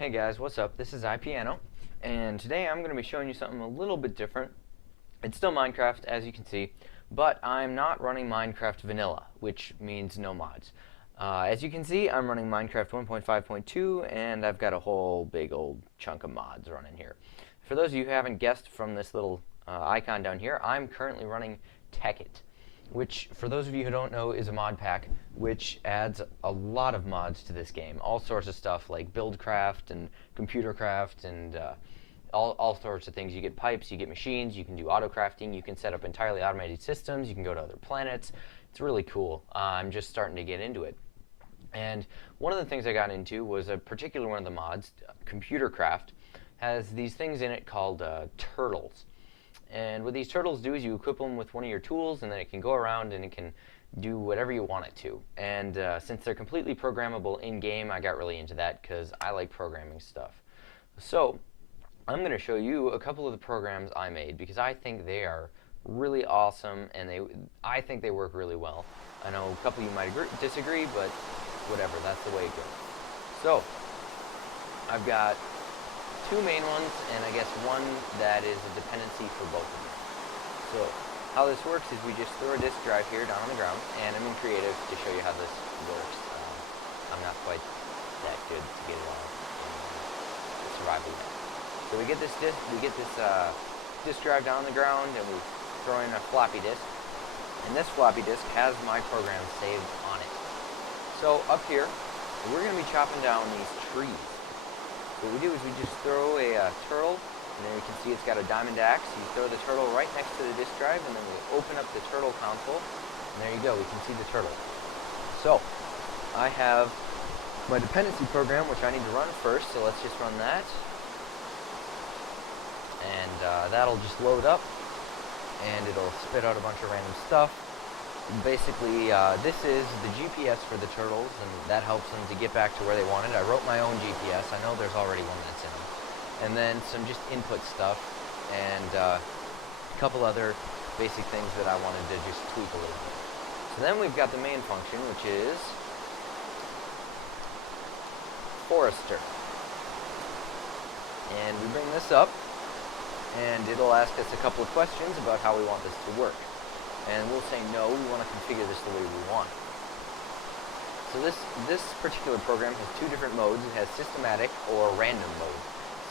Hey guys, what's up? This is Ipiano, and today I'm going to be showing you something a little bit different. It's still Minecraft, as you can see, but I'm not running Minecraft Vanilla, which means no mods. As you can see, I'm running Minecraft 1.5.2, and I've got a whole big old chunk of mods running here. For those of you who haven't guessed from this little icon down here, I'm currently running Tekkit, which, for those of you who don't know, is a mod pack which adds a lot of mods to this game. All sorts of stuff like BuildCraft and ComputerCraft and all sorts of things. You get pipes, you get machines, you can do auto crafting, you can set up entirely automated systems, you can go to other planets. It's really cool. I'm just starting to get into it. And one of the things I got into was a particular one of the mods, ComputerCraft, has these things in it called turtles. And what these turtles do is you equip them with one of your tools, and then it can go around and it can do whatever you want it to. And since they're completely programmable in-game, I got really into that because I like programming stuff. So I'm going to show you a couple of the programs I made because I think they are really awesome, and I think they work really well. I know a couple of you might disagree, but whatever, that's the way it goes. So I've got two main ones, and I guess one that is a dependency for both of them. So how this works is we just throw a disk drive here down on the ground, and I'm in creative to show you how this works. I'm not quite that good to get it all survival yet. So we get this disk drive down on the ground, and we throw in a floppy disk, and this floppy disk has my program saved on it. So up here, we're going to be chopping down these trees. What we do is we just throw a turtle, and then you can see it's got a diamond axe. You throw the turtle right next to the disk drive, and then we open up the turtle console, and there you go, we can see the turtle. So I have my dependency program, which I need to run first, so let's just run that. And that'll just load up, and it'll spit out a bunch of random stuff. Basically, this is the GPS for the turtles, and that helps them to get back to where they wanted. I wrote my own GPS. I know there's already one that's in them. And then some just input stuff, and a couple other basic things that I wanted to just tweak a little bit. So then we've got the main function, which is Forester. And we bring this up, and it'll ask us a couple of questions about how we want this to work. And we'll say no, we want to configure this the way we want. So this particular program has two different modes. It has systematic or random mode.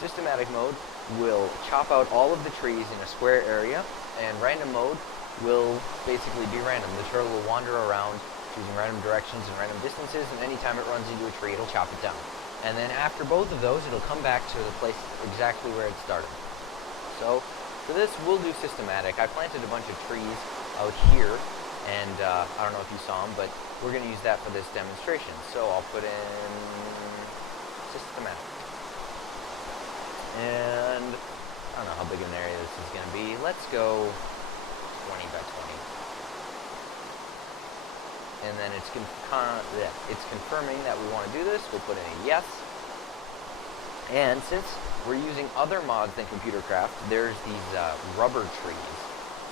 Systematic mode will chop out all of the trees in a square area, and random mode will basically be random. The turtle will wander around choosing random directions and random distances, and anytime it runs into a tree, it'll chop it down. And then after both of those, it'll come back to the place exactly where it started. So for this, we'll do systematic. I planted a bunch of trees out here, and I don't know if you saw them, but we're going to use that for this demonstration. So I'll put in systematic. And I don't know how big an area this is going to be. Let's go 20 by 20. And then it's confirming that we want to do this. We'll put in a yes. And since we're using other mods than ComputerCraft, there's these rubber trees.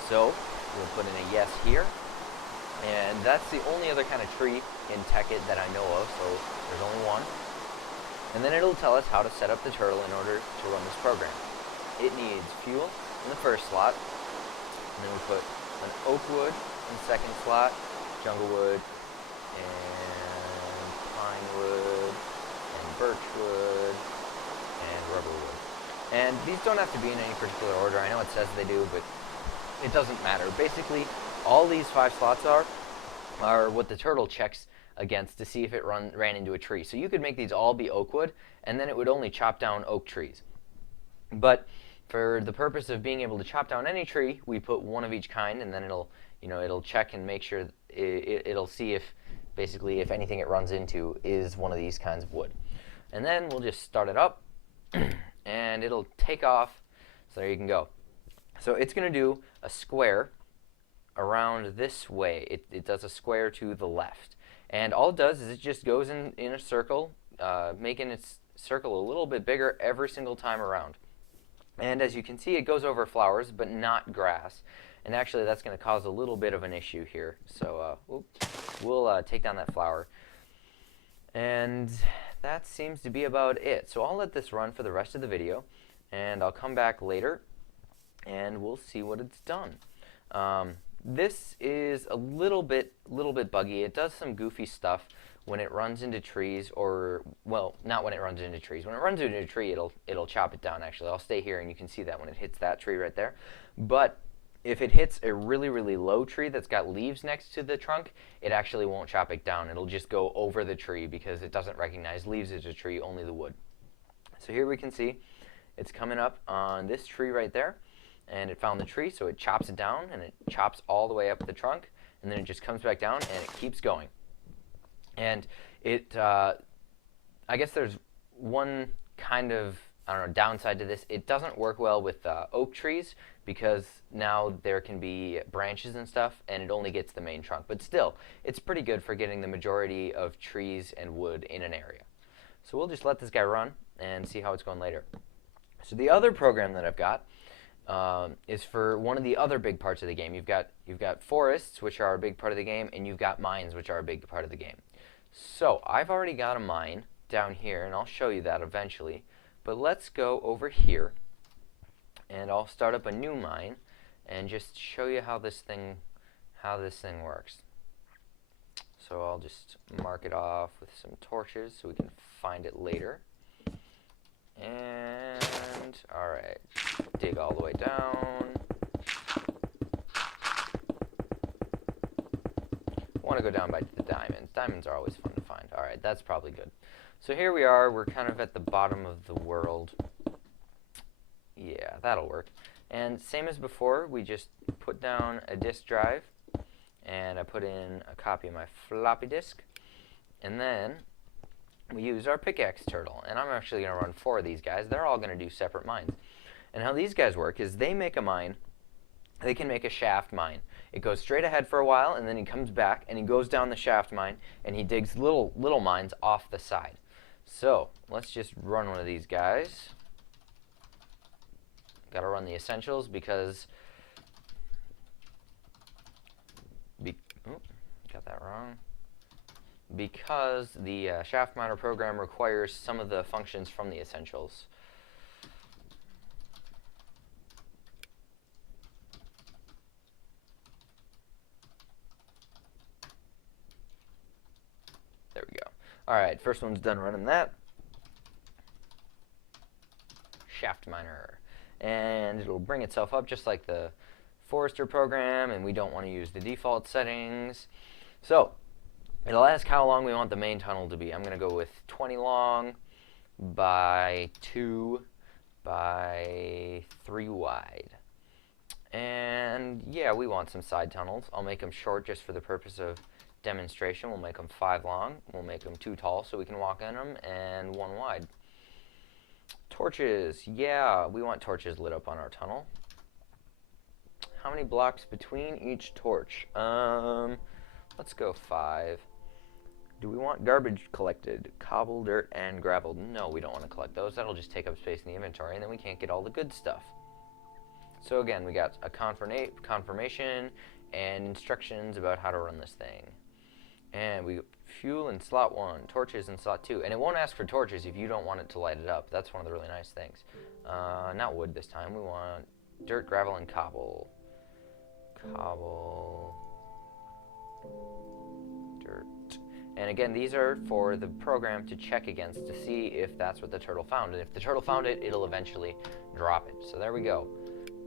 So we'll put in a yes here. And that's the only other kind of tree in Tekkit that I know of, so there's only one. And then it'll tell us how to set up the turtle in order to run this program. It needs fuel in the first slot, and then we put an oak wood in the second slot, jungle wood, and pine wood, and birch wood, and rubber wood. And these don't have to be in any particular order. I know it says they do, but it doesn't matter. Basically, all these 5 slots are what the turtle checks against to see if it ran into a tree. So you could make these all be oak wood, and then it would only chop down oak trees. But for the purpose of being able to chop down any tree, we put one of each kind, and then it'll check and make sure it'll see if basically if anything it runs into is one of these kinds of wood. And then we'll just start it up, and it'll take off. So there you can go. So it's going to do a square around this way. It does a square to the left. And all it does is it just goes in a circle, making its circle a little bit bigger every single time around. And as you can see, it goes over flowers, but not grass. And actually, that's going to cause a little bit of an issue here. So we'll take down that flower. And that seems to be about it. So I'll let this run for the rest of the video, and I'll come back later, and we'll see what it's done. This is a little bit buggy. It does some goofy stuff when it runs into trees, or, well, not when it runs into trees. When it runs into a tree, it'll chop it down, actually. I'll stay here, and you can see that when it hits that tree right there. But if it hits a really low tree that's got leaves next to the trunk, it actually won't chop it down. It'll just go over the tree because it doesn't recognize leaves as a tree, only the wood. So here we can see it's coming up on this tree right there, and it found the tree, so it chops it down, and it chops all the way up the trunk, and then it just comes back down, and it keeps going. And it, I guess there's one kind of, I don't know, downside to this. It doesn't work well with oak trees because now there can be branches and stuff, and it only gets the main trunk. But still, it's pretty good for getting the majority of trees and wood in an area. So we'll just let this guy run and see how it's going later. So the other program that I've got is for one of the other big parts of the game. You've got forests, which are a big part of the game, and you've got mines, which are a big part of the game. So I've already got a mine down here, and I'll show you that eventually. But let's go over here, and I'll start up a new mine and just show you how this thing works. So I'll just mark it off with some torches so we can find it later. And all right, dig all the way down. I want to go down by the diamonds. Diamonds are always fun to find. All right, that's probably good. So here we are. We're kind of at the bottom of the world. Yeah, that'll work. And same as before, we just put down a disk drive, and I put in a copy of my floppy disk, and then we use our pickaxe turtle. And I'm actually going to run 4 of these guys. They're all going to do separate mines. And how these guys work is they make a mine. They can make a shaft mine. It goes straight ahead for a while, and then he comes back, and he goes down the shaft mine, and he digs little mines off the side. So let's just run one of these guys. Got to run the essentials because got that wrong. Because the shaft miner program requires some of the functions from the essentials. There we go. Alright, first one's done running that. Shaft miner. And it'll bring itself up just like the forester program, and we don't want to use the default settings. So it'll ask how long we want the main tunnel to be. I'm going to go with 20 long by 2 by 3 wide. And yeah, we want some side tunnels. I'll make them short just for the purpose of demonstration. We'll make them 5 long. We'll make them 2 tall so we can walk in them, and 1 wide. Torches. Yeah, we want torches lit up on our tunnel. How many blocks between each torch? Let's go 5. Do we want garbage collected? Cobble, dirt, and gravel. No, we don't want to collect those. That'll just take up space in the inventory, and then we can't get all the good stuff. So again, we got a confirmation and instructions about how to run this thing. And we fuel in slot 1, torches in slot 2. And it won't ask for torches if you don't want it to light it up. That's one of the really nice things. Not wood this time. We want dirt, gravel, and cobble. Cobble. Dirt. And again, these are for the program to check against to see if that's what the turtle found. And if the turtle found it, it'll eventually drop it. So there we go.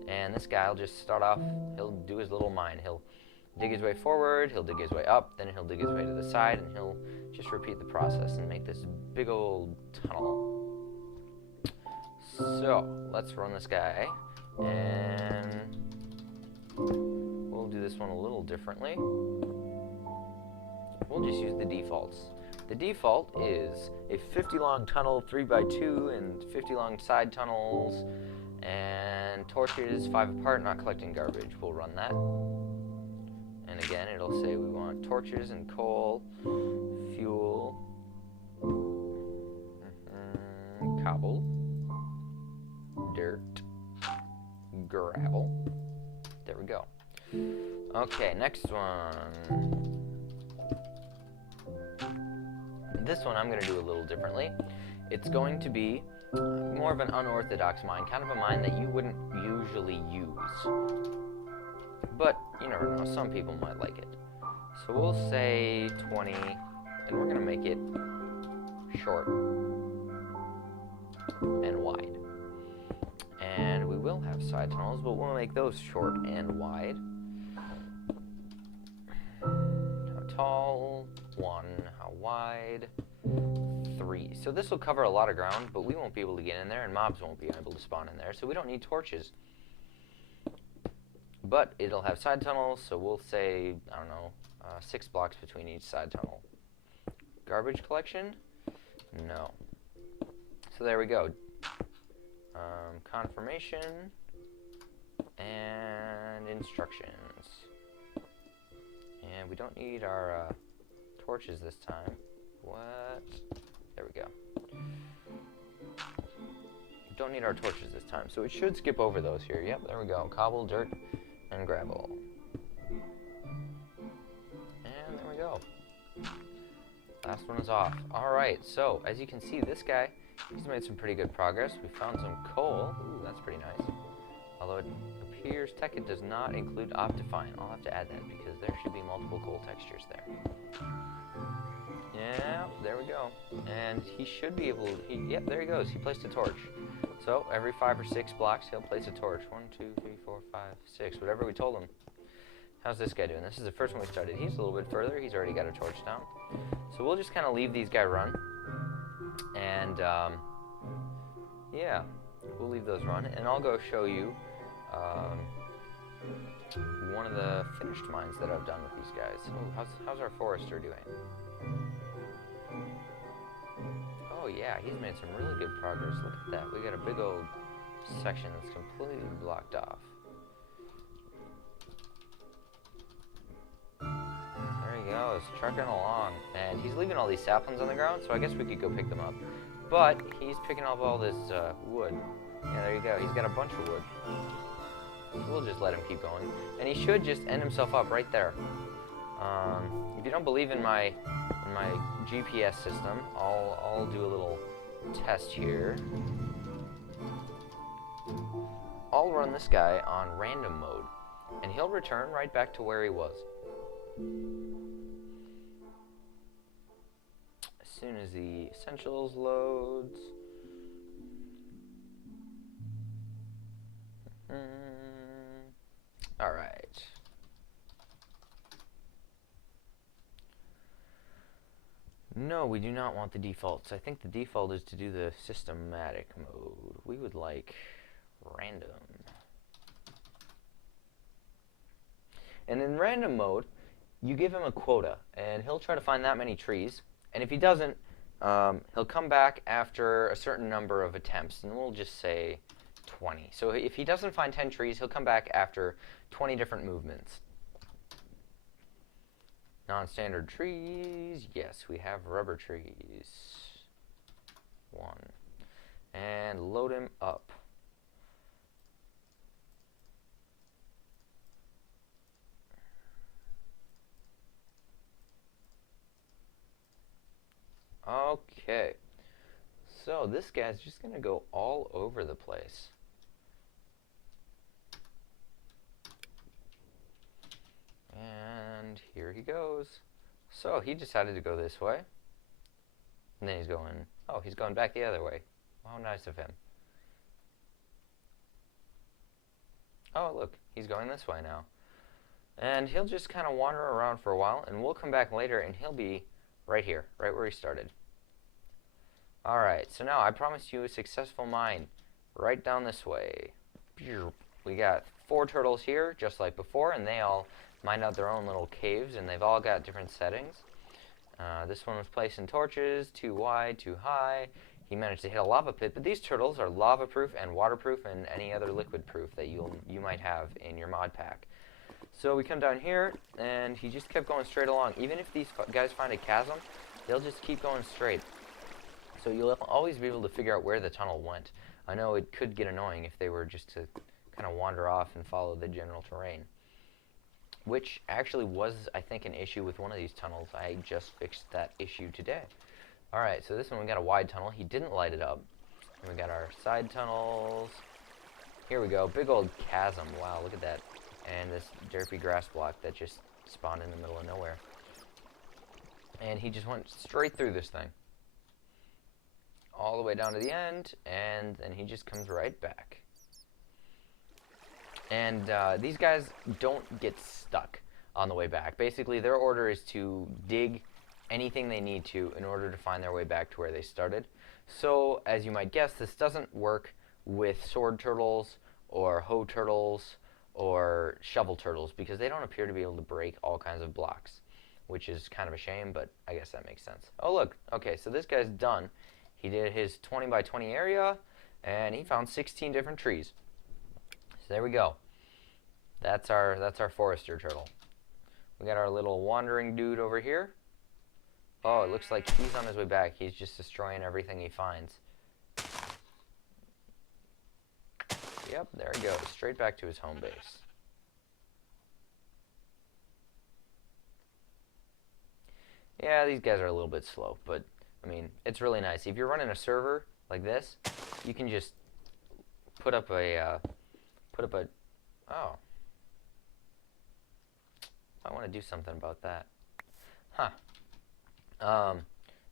And this guy will just start off, he'll do his little mine. He'll dig his way forward, he'll dig his way up, then he'll dig his way to the side, and he'll just repeat the process and make this big old tunnel. So let's run this guy, and we'll do this one a little differently. We'll just use the defaults. The default is a 50 long tunnel 3 by 2 and 50 long side tunnels, and torches 5 apart, not collecting garbage. We'll run that. And again, it'll say we want torches and coal, fuel, cobble, dirt, gravel. There we go. Okay, next one. this one I'm going to do a little differently. It's going to be more of an unorthodox mine, kind of a mine that you wouldn't usually use. But you never know, some people might like it. So we'll say 20, and we're going to make it short and wide. And we will have side tunnels, but we'll make those short and wide. How tall? 1. How wide? 3. So this will cover a lot of ground, but we won't be able to get in there, and mobs won't be able to spawn in there, so we don't need torches. But it'll have side tunnels, so we'll say, I don't know, 6 blocks between each side tunnel. Garbage collection? No. So there we go. Confirmation and instructions. And we don't need our torches this time. What? There we go. We don't need our torches this time, so it should skip over those here. Yep, there we go. Cobble, dirt, and gravel. And there we go. Last one is off. Alright, so as you can see, this guy, he's made some pretty good progress. We found some coal. Ooh, that's pretty nice. Although it appears Tekkit does not include Optifine. I'll have to add that because there should be multiple coal textures there. Yeah, there we go. And he should be able to, yep, there he goes. He placed a torch. So every 5 or 6 blocks, he'll place a torch. 1, 2, 3, 4, 5, 6, whatever we told him. How's this guy doing? This is the first one we started. He's a little bit further. He's already got a torch down. So we'll just kind of leave these guys run. And, yeah, we'll leave those run. And I'll go show you one of the finished mines that I've done with these guys. Oh, how's our forester doing? Oh, yeah, he's made some really good progress. Look at that. We got a big old section that's completely blocked off. There he goes, trucking along. And he's leaving all these saplings on the ground, so I guess we could go pick them up. But he's picking up all this wood. Yeah, there you go. He's got a bunch of wood. So we'll just let him keep going. And he should just end himself up right there. If you don't believe in my GPS system, I'll do a little test here. I'll run this guy on random mode, and he'll return right back to where he was. As soon as the essentials loads. All right. No, we do not want the defaults. I think the default is to do the systematic mode. We would like random. And in random mode, you give him a quota, and he'll try to find that many trees. And if he doesn't, he'll come back after a certain number of attempts, and we'll just say 20. So if he doesn't find 10 trees, he'll come back after 20 different movements. Non-standard trees. Yes, we have rubber trees. 1. And load him up. Okay. So this guy's just going to go all over the place. And here he goes. So he decided to go this way. And then he's going, oh, he's going back the other way. How nice of him. Oh, look, he's going this way now. And he'll just kind of wander around for a while, and we'll come back later, and he'll be right here, right where he started. Alright, so now I promised you a successful mine right down this way. We got 4 turtles here, just like before, and they all mined out their own little caves, and they've all got different settings. This one was placing torches, too wide, too high. He managed to hit a lava pit, but these turtles are lava-proof and waterproof and any other liquid-proof that you might have in your mod pack. So we come down here, and he just kept going straight along. Even if these guys find a chasm, they'll just keep going straight. So you'll always be able to figure out where the tunnel went. I know it could get annoying if they were just to kind of wander off and follow the general terrain. Which actually was, I think, an issue with one of these tunnels. I just fixed that issue today. Alright, so this one we got a wide tunnel. He didn't light it up. And we got our side tunnels. Here we go. Big old chasm. Wow, look at that. And this derpy grass block that just spawned in the middle of nowhere. And he just went straight through this thing. All the way down to the end, and then he just comes right back. And these guys don't get stuck on the way back. Basically, their order is to dig anything they need to in order to find their way back to where they started. So, as you might guess, this doesn't work with sword turtles or hoe turtles or shovel turtles because they don't appear to be able to break all kinds of blocks, which is kind of a shame, but I guess that makes sense. Oh, look. Okay, so this guy's done. He did his 20 by 20 area, and he found 16 different trees. So there we go. That's our forester turtle. We got our little wandering dude over here. Oh, it looks like he's on his way back. He's just destroying everything he finds. Yep, there he goes. Straight back to his home base. Yeah, these guys are a little bit slow, but, I mean, it's really nice. If you're running a server like this, you can just put up a, oh. I want to do something about that. Huh.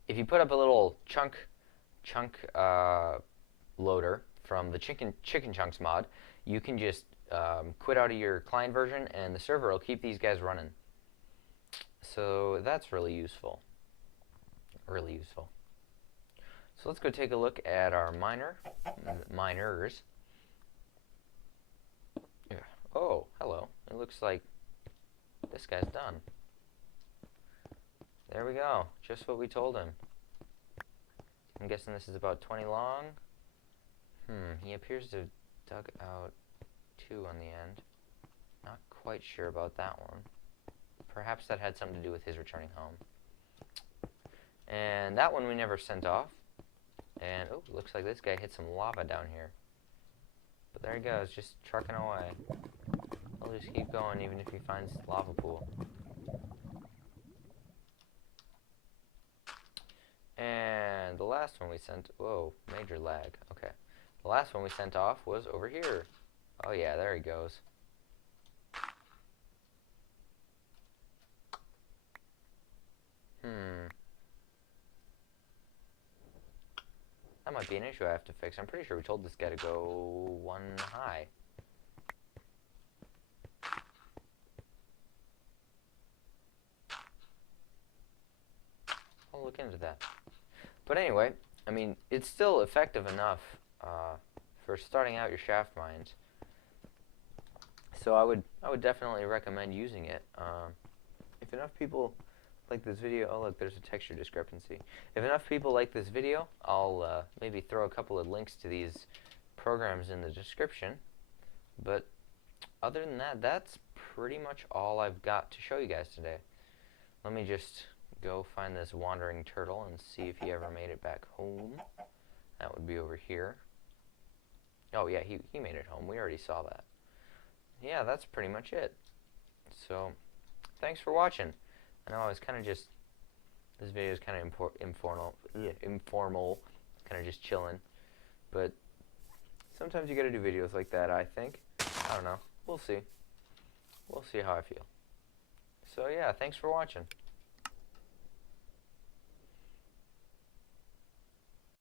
If you put up a little chunk loader from the chicken chunks mod, you can just quit out of your client version, and the server will keep these guys running. So that's really useful. Really useful. So let's go take a look at our miners. Yeah. Oh, hello. It looks like this guy's done. There we go. Just what we told him. I'm guessing this is about 20 long. He appears to have dug out 2 on the end. Not quite sure about that one. Perhaps that had something to do with his returning home. And that one we never sent off. And, oh, looks like this guy hit some lava down here. But there he goes, just trucking away. I'll just keep going even if he finds lava pool. And the last one we sent, whoa, major lag, okay. The last one we sent off was over here. Oh yeah, there he goes. That might be an issue I have to fix. I'm pretty sure we told this guy to go 1 high. I'll look into that. But anyway, I mean, it's still effective enough for starting out your shaft mines. So I would definitely recommend using it. If enough people like this video, oh look, there's a texture discrepancy. If enough people like this video, I'll maybe throw a couple of links to these programs in the description. But other than that, that's pretty much all I've got to show you guys today. Let me just go find this wandering turtle and see if he ever made it back home. That would be over here. Oh yeah, he made it home. We already saw that. Yeah, that's pretty much it. So, thanks for watching. I know I was kind of just, this video is kind of informal, kind of just chilling. But sometimes you gotta do videos like that, I think. I don't know. We'll see. We'll see how I feel. So yeah, thanks for watching.